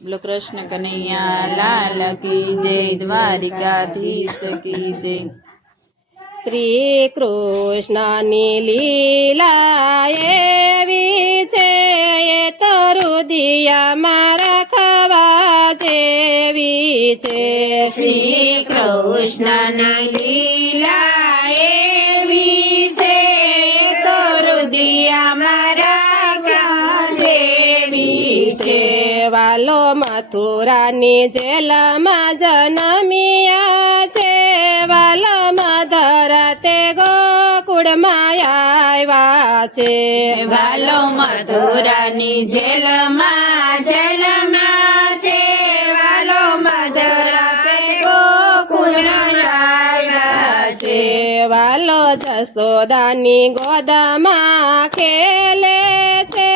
બોલો કૃષ્ણ કનૈયા લાલ કી જય, દ્વારિકાધીશ કી જય। શ્રી કૃષ્ણની લીલા એવી છે, એ તો હૃદયમાં રાખવા જેવી છે। શ્રી કૃષ્ણની લીલા એવી છે, તો હૃદયમાં રાખવા જેવી છે। વાલો મથુરાની જેલમાં જન્મ્યા છે, વાલો મધર તે ગોકુળમાં આવ્યા છે। વાલો મથુરાની જેલમાં જન્મ્યા છે, વાલો મધુરા તે ગોકુળમાં આવ્યા છે। વાલો જશોદાની ગોદમાં ખેલે છે,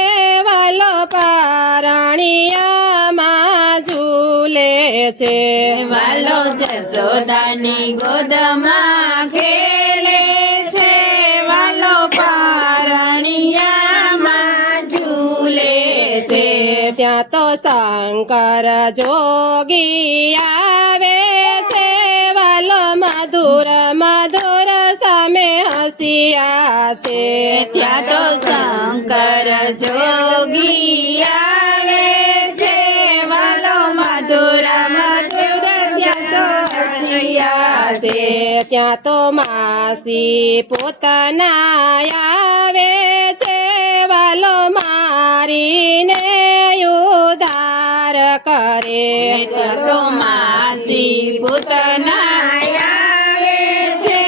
વાલો પારણિયામાં ઝૂલે છે। વાલો જશોદાની ગોદમાં ખેલે છે, વાલો પારણિયામાં ઝૂલે છે। ત્યાં તો શંકર જોગી આવે છે, વાલો મધુર મધુર સામે હસ્યા છે। ત્યાં તો શંકર જોગી આવે છે, વાલો મધુર મધુર ત્યાં તો હસ્યા છે। ત્યાં તો માસી પોતાના આવે છે, વાલો મારીને ઉદ્ધાર કરે। ત્યાં તો માસી પોતાના આવે છે,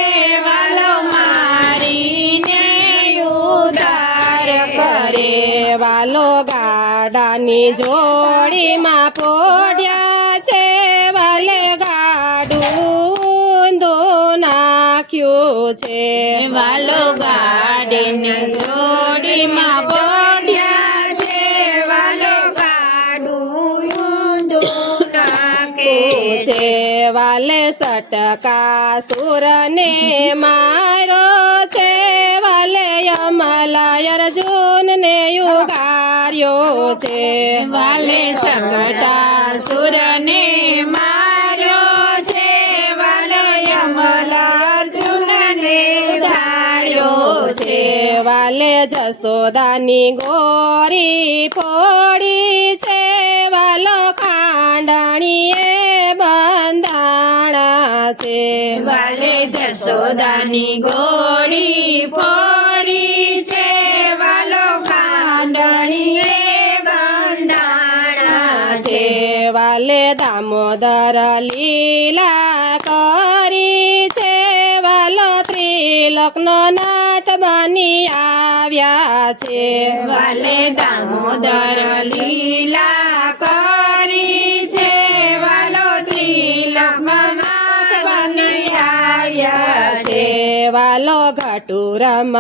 વાલો મારીને ઉદ્ધાર કરે। વાલો ગાડાની જોડીમાં પોડ્યા છે, વાલે ગાડું ઊંધું નાખ્યું છે। વાલો ગાડીની જોડીમાં પડ્યા છે, વાલો ગાડું ઊંધું નાખે છે। વાલે સટકા સુરને મારો છે, વાલે યમલાય અર્જુનને યુગાર્યો છે। વાલે સંકટા સુરને માર્યો છે, વાલો યમલા અર્જુનને ધાર્યો છે। વાલે જશોદાની ગોરી ફોડી છે, વાલો ખાંડણીએ બંધાણા છે। વાલે જશોદાની ગોળી ફોડી છે, વાલો ખાંડણીએ બંધાણા છે। વાલે દામોદર લીલા કરી છે, વાલો ત્રિલોકનો નાથ બની આવ્યા છે। વાલે દામોદર લીલા કરી છે, વાલો ત્રિલોકનાથ બની આવ્યા છે। વાલો ઘટુરમ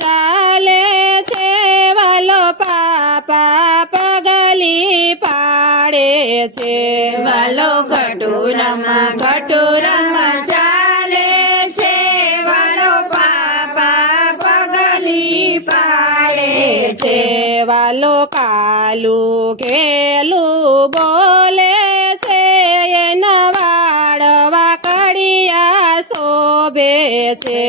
ચાલે છે, વાલો પાપા પગલી પાડે છે। વાલો ઘટુરમ ચાલે છે, વાલો પાપા પગલી પાડે છે। વાલો કાલું ખેલું બોલે છે, એના વાળવા કડિયા શોભે છે।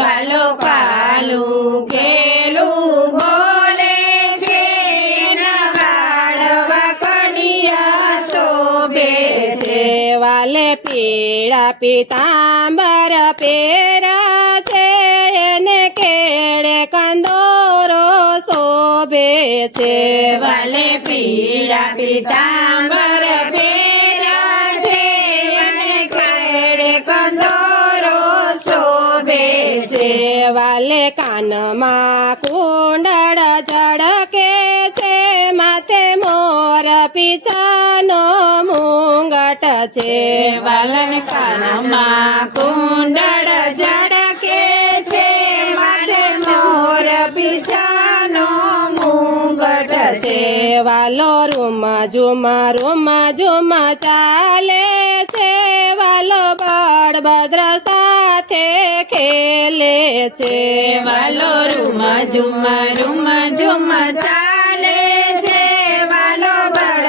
વાલો કાલું કેલું બોલે છે, એના વાળવા કડિયા શોભે છે। વાલે પીળા પીતાંબર પહેરા છે, એને કેળે કંદોરો શોભે છે। વાલે પીળા પીતાંબર પહેર્યા છે, અને કેળે કંદોરો શોભે છે। વાલે કાનમાં કુંડળ ઝળકે છે, માથે મોર પીછાનો મુંગટ છે। વાલન કાનમાં કુંડળ ઝળકે છે, માથે મોર પીછાનો મુંગટ છે। વાલો રૂમ ઝુમ ચાલે છે, વાલો બળભદ્ર સાથે ખેલે છે। વાલો રૂમ ઝુમ ચાલે છે, વાલો બળ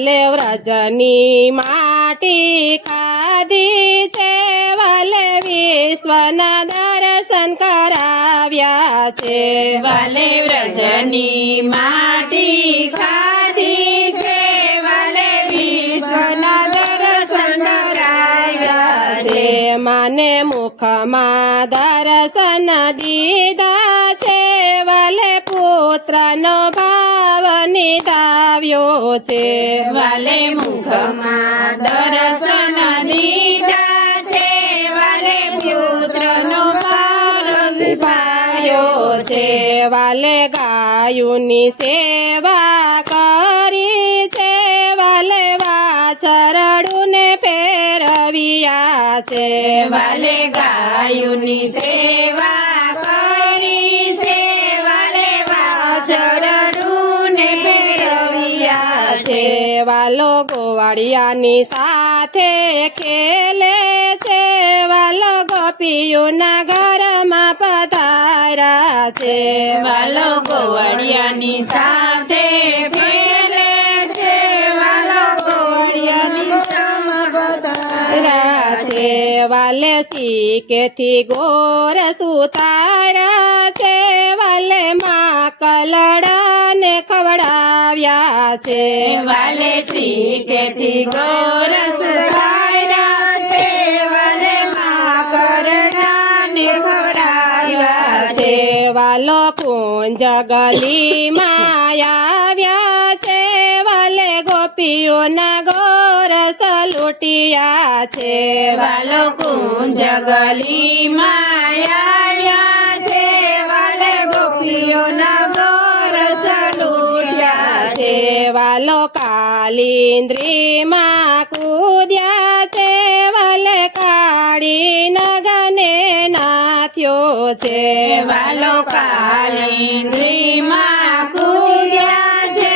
વાલે વ્રજની માટી ખાધી છે વાલે વિશ્વના દર્શન કરાવ્યા છે વાલે વ્રજની માટી ખાધી છે વાલે વિશ્વના દર્શન કરાવ્યા છે માને મુખમાં દર્શન દીધા છે વાલે પુત્રનો ભાવ નિધાવ્યો છે વાલે મુખમાં દર્શન દીધા છે વાલે પુત્રનો ભાવ નિભાવ્યો છે વાલે ગાયુની સેવા કરી છે વાલે વાછરડુને ફેરવ્યા છે વાલે ગાયુની સેવા કરી છે વાલે વાછરડુને ફેરવ્યા છે વાલો ગોવાળિયાની સાથે ખેલે છે વાલો ગોપીઓના ઘરમાં પધાર્યા છે વાલો ગોવાળિયાની સાથે ખેલે છે વાલો ગોવાળિયાની સામે પધાર્યા છે વાલે શીકેથી ગોર સુતાર્યા છે વાલે માં કલડાને ખવડાવ્યા છે વાલે શીખેથી ગોરસ ખાયરા છે વાલે માં કરણાને ખવડાવ્યા છે વાલો કુંજ ગલીમાં આવ્યા છે વાલે ગોપીઓના ગોરસ લૂંટ્યા છે વાલો કુંજ ગલીમાં આવ્યા છે વાલે ગોપીઓના ગોરસ લૂંટ્યા છે વાલો કાલિંદ્રીમાં કૂદ્યા છે વાલે કાળી નગને નાથ્યો છે વાલો કાલિંદ્રીમાં કૂદ્યા છે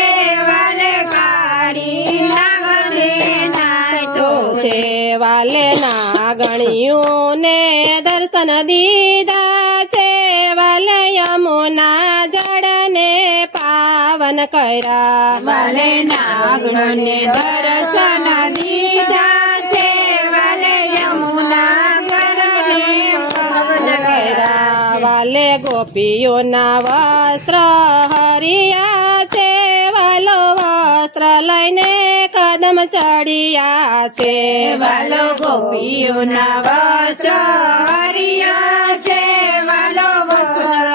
વાલે કાળી નાગને નાથ્યો છે વાલે નાગણીઓને દર્શન દીધા છે વાલે યમુના જળને પાવન કર્યા વાલે નાગણને દર્શન દીધા છે વાલે યમુના જળને પાવન કર્યા વાલે ગોપીઓના વસ્ત્ર હરિયા છે વાલો વસ્ત્ર લઈને કદમ ચડિયા છે વાલો ગોપીઓના વસ્ત્ર હરિયા છે વાલો વસ્ત્ર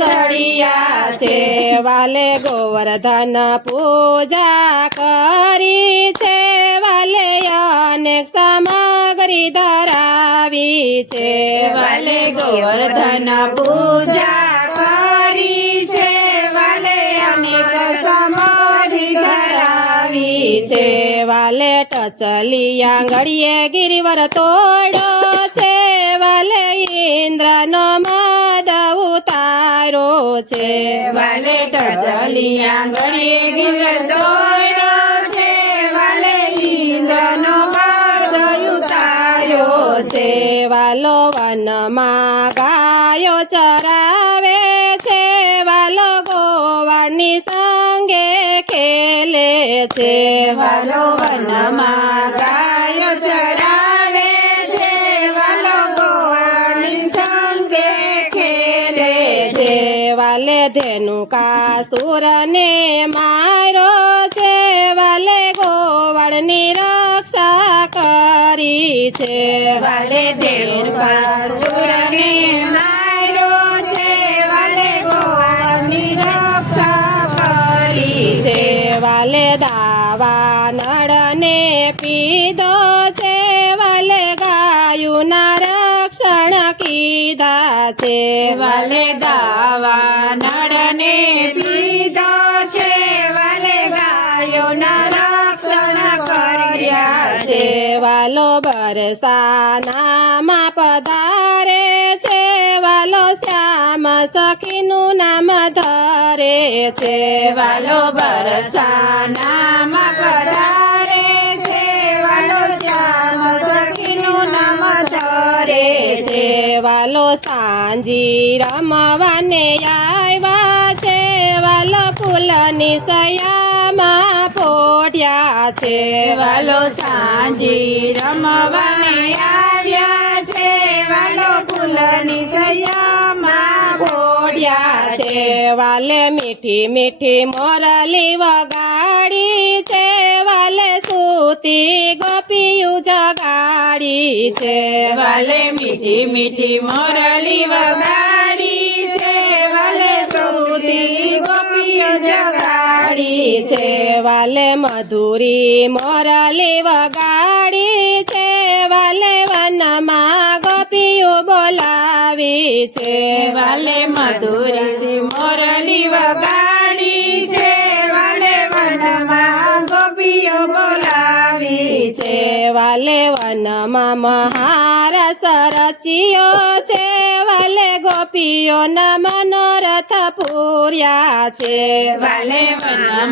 ચડિયા છે વાલે ગોવર્ધન પૂજા કરી છે વાલે અનેક સામગ્રી ધરાવી છે વાલે ગોવર્ધન પૂજા કરી છે વાલે અનેક સમાધિ ધરાવી છે વાલે ટચલી આંગળીએ ગિરિવર તોડો છે વાલે ઇન્દ્રનો મદ ઉતારો છે વાલે ટચલી આંગળીએ ગિરર દોડ્યો છે વાલે ઇન્દ્રનો મદ ઉતાર્યો છે વાલો વનમાં ગાયો ચરાવે છે વાલો ગોવાળની સંગે ખેલે છે વાલો વનમાં ગાયો ચરાવે છે વાલો ગોવાળની સંગે ખેલે છે વાલે ધેનુકાસુરને મારો છે વાલે ગોવાળની રક્ષા કરી છે વાલે દેવકાસુરને માર્યો છે વાલે ગોવાળની રક્ષા કરી છે વાલે દાવા નળને પીધો છે વાલે ગાયુના રક્ષણ કીધા છે વાલે દાવા નળને પીધો છે વાલે ગાયોના રક્ષણ કર્યા છે વાલો બરસાનામાં પધારે છે વાલો શ્યામ સખીનું નામ ધરે છે વાલો બરસાનામાં પધારે છે વાલો શ્યામ સખીનું નામ ધરે છે વાલો સાંજી રમવાને આવ્યા છે વાલો ફૂલની સયા વનમાં પોઢ્યા છે વાલો સાંજી રમવાને આવ્યા છે વાલો ફૂલની સૈયામાં પોઢ્યા છે વાલે મીઠી મીઠી મોરલી વગાડી છે વાલે સૂતી ગોપીયું જગાડી છે વાલે મીઠી મીઠી મોરલી વગાડી છે વાલે સૌથી ગોપીઓ જગાડી છે વાલે મધુરી મોરલી વગાડી છે વાલે વનમાં ગોપીયું બોલાવી છે વાલે મધુરી મોરલી વગાડી છે વાલે વનમાં ગોપીઓ બોલાવી છે વાલે વનમાં મહારસ રચ્યો છે વાલે ગોપીઓના મનોરથ પૂર્યા છે વાલે વનમાં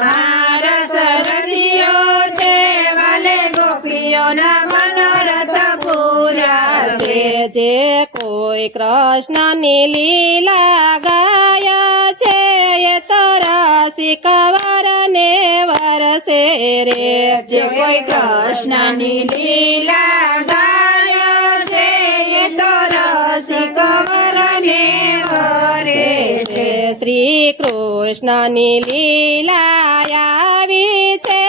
મહારસ રચ્યો છે વાલે ગોપીઓના મનોરથ પૂર્યા છે જે કોઈ કૃષ્ણની લીલા ગાય છે એ તો રસિક વરને વરસે રે જે કોઈ કૃષ્ણની લીલા ગાય છે એ તો રસિક વરને વરે છે શ્રી કૃષ્ણની લીલા આવી છે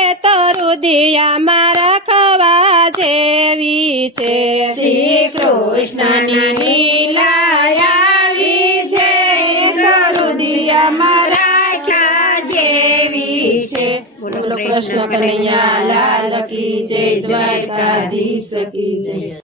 એ તો રુદિયામાં રખવા જેવી છે શ્રી કૃષ્ણની લીલા આવી છે એ તો હૃદયમાં રાખ્યા જેવી છે બોલો કૃષ્ણ કનૈયા લાલ કી જય દ્વારકાધીશ કી જય